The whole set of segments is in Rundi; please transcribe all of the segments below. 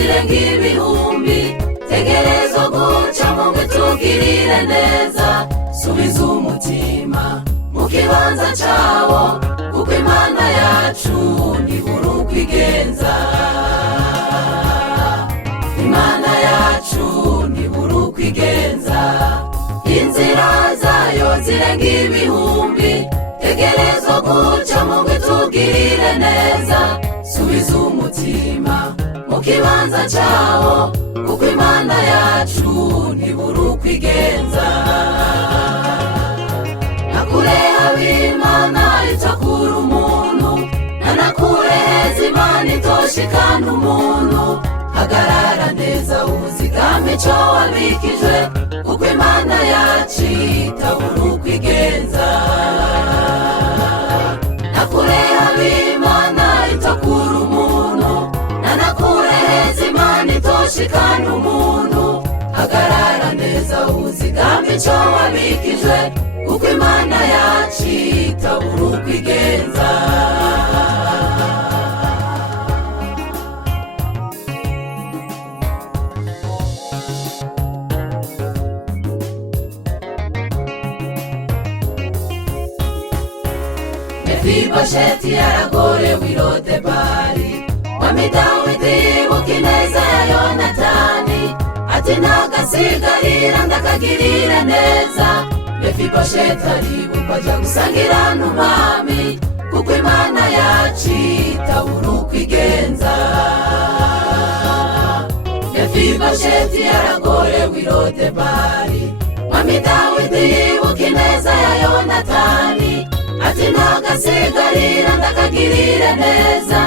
zirenga ibihumbi tegerezwa guca mu tugirire neza subiza umutima mu kibanza cawo kuko Imana yacu ntibura uko igenza. Imana yacu ntibura uko igenza, inzira zayo zirenga ibihumbi tegerezwa guca mu tugirire neza subiza umutima mu kibanza cawo kuko Imana yacu ntibura uko igenza. Nakure hab'Imana itakura umuntu, nanakure heza Imana itoshikana umuntu. Hagarara neza uzigame ico wabikijwe kuko Imana yacu itabura uko igenza. Nakure hab'Imana itakura umuntu, nanakure heza Imana itoshikana umuntu. Hagarara neza uzigame ico wabikijwe kuko Imana yacu itabura uko igenza. Mefibosheti yaragorewe i Lodebari, Mwami Dawidi yibuka ineza ya Yonatani, ati ntagasigarira ndakagirire neza. Mefibosheti aribukwa aja gusangira n'umwami kuko Imana yacu itabura uko igenza. Mefibosheti yaragorewe i Lodebari, Mwami Dawidi yibuka ineza ya Yonatani, ati ntagasigarira ndakagirire neza.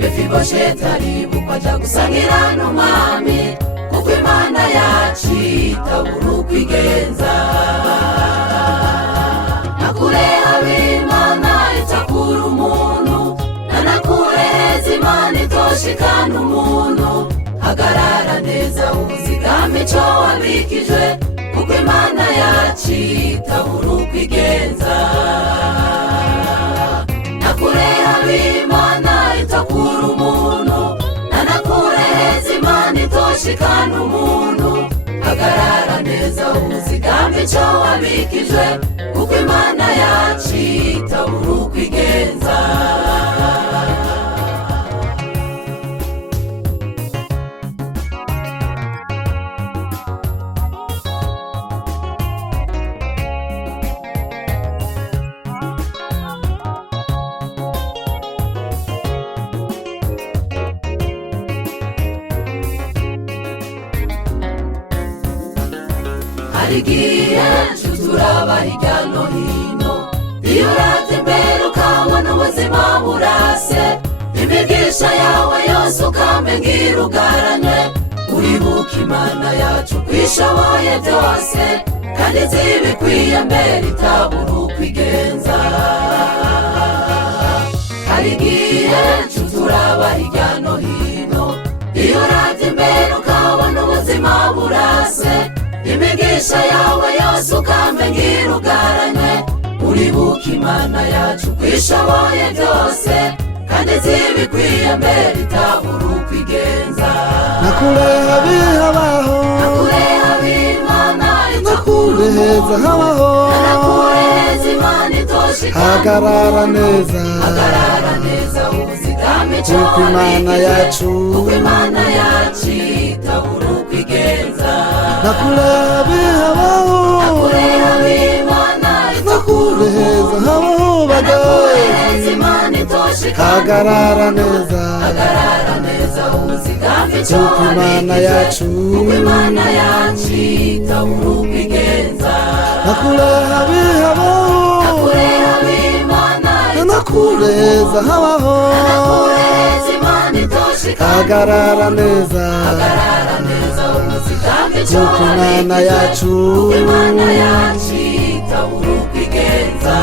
Mefibosheti aribukwa aja gusangira n'umwami kuko Imana yacu itabura uko igenza. Nakure hab'Imana itakura umuntu, nanakure heza Imana itoshikana umuntu. Hagarara neza uzigame ico wabikijwe kuko Imana yacu itabura uko igenza. Nakure hab'Imana itakura umuntu, nanakure heza Imana itoshikana umuntu. Hagarara neza uzigame ico wabikijwe kuko Imana yacu itabura uko igenza. Harigihe turaba hirya no hino, iyo uravye imbere ukabona ubuzima burase, imigisha yawe yose ukamenga ugaranywe. Uribuka Imana yacu kwishoboye byose kandi zibikwiye mbere itabura uko igenza. Harigihe turaba hirya no hino, iyo uravye imbere ukabona ubuzima burase, imigisha yawe yose ukamenga ugaranywe. Uribuka Imana yacu kwishoboye byose kandi zibikwiye mbere itabura uko igenza. Nakure habaho, nakure hab'Imana nakure heza habaho, nakure heza Imana itoshikana. hagarara neza uzigame ico kuko Imana yacu kuko Imana yacu itabura uko igenza. nakure habaho, nakure hab'Imana nakure heza habaho nakure heza Imana itoshikana. hagarara neza uzigame ico kuko Imana yacu kuko Imana yacu itabura uko igenza. nakure habaho, nakure hab'Imana nakure heza habaho nakure heza Imana itoshikana. hagarara neza uzigame ico kuko Imana yacu kuko Imana yacu itabura uko igenza.